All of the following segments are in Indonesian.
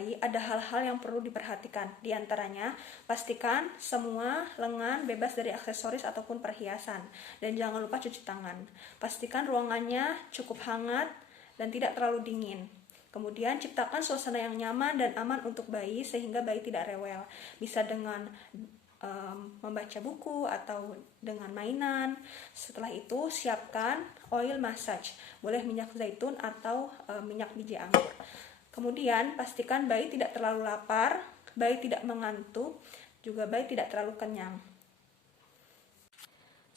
bayi ada hal-hal yang perlu diperhatikan. Di antaranya, pastikan semua lengan bebas dari aksesoris ataupun perhiasan. Dan jangan lupa cuci tangan. Pastikan ruangannya cukup hangat dan tidak terlalu dingin. Kemudian ciptakan suasana yang nyaman dan aman untuk bayi sehingga bayi tidak rewel. Bisa dengan membaca buku atau dengan mainan. Setelah itu siapkan oil massage, boleh minyak zaitun atau minyak biji anggur. Kemudian pastikan bayi tidak terlalu lapar, bayi tidak mengantuk, juga bayi tidak terlalu kenyang.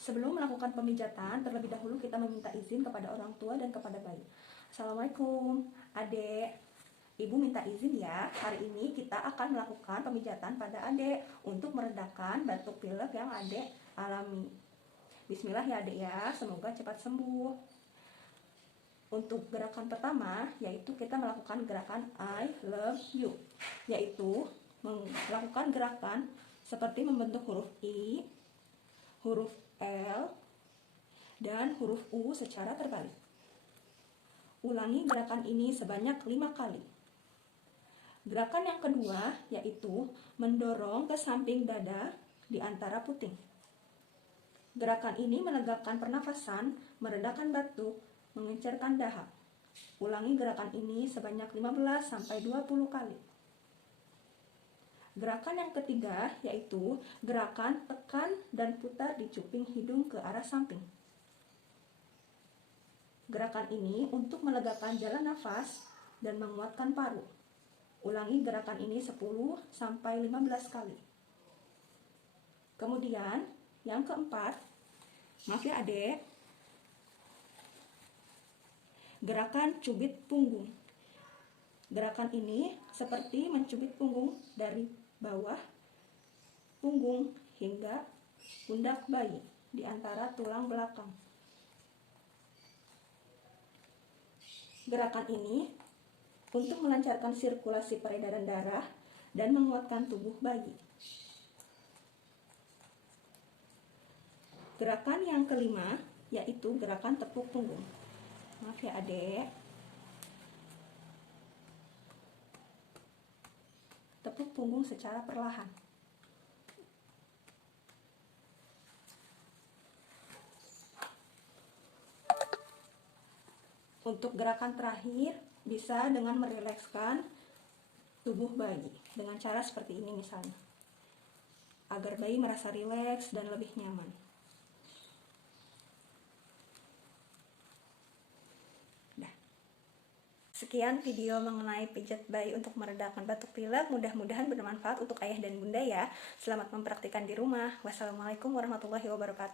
Sebelum melakukan pemijatan, terlebih dahulu kita meminta izin kepada orang tua dan kepada bayi. Assalamualaikum, Adek. Ibu minta izin ya, hari ini kita akan melakukan pemijatan pada Adek untuk meredakan batuk pilek yang Adek alami. Bismillah ya Adek ya, semoga cepat sembuh. Untuk gerakan pertama, yaitu kita melakukan gerakan I love you, yaitu melakukan gerakan seperti membentuk huruf I, huruf L, dan huruf U secara terbalik. Ulangi gerakan ini sebanyak 5 kali. Gerakan yang kedua yaitu mendorong ke samping dada di antara puting. Gerakan ini menegakkan pernafasan, meredakan batuk, mengencerkan dahak. Ulangi gerakan ini sebanyak 15-20 kali. Gerakan yang ketiga yaitu gerakan tekan dan putar di cuping hidung ke arah samping. Gerakan ini untuk melegakan jalan nafas dan menguatkan paru. Ulangi gerakan ini 10-15 kali. Kemudian yang keempat, maaf ya Adek, gerakan cubit punggung. Gerakan ini seperti mencubit punggung dari bawah punggung hingga pundak bayi di antara tulang belakang. Gerakan ini untuk melancarkan sirkulasi peredaran darah dan menguatkan tubuh bayi. Gerakan yang kelima yaitu gerakan tepuk punggung. Maaf ya Adek. Tepuk punggung secara perlahan. Untuk gerakan terakhir, bisa dengan merilekskan tubuh bayi dengan cara seperti ini misalnya, agar bayi merasa rileks dan lebih nyaman. Sekian video mengenai pijat bayi untuk meredakan batuk pilek. Mudah-mudahan bermanfaat untuk ayah dan bunda ya. Selamat mempraktikkan di rumah. Wassalamualaikum warahmatullahi wabarakatuh.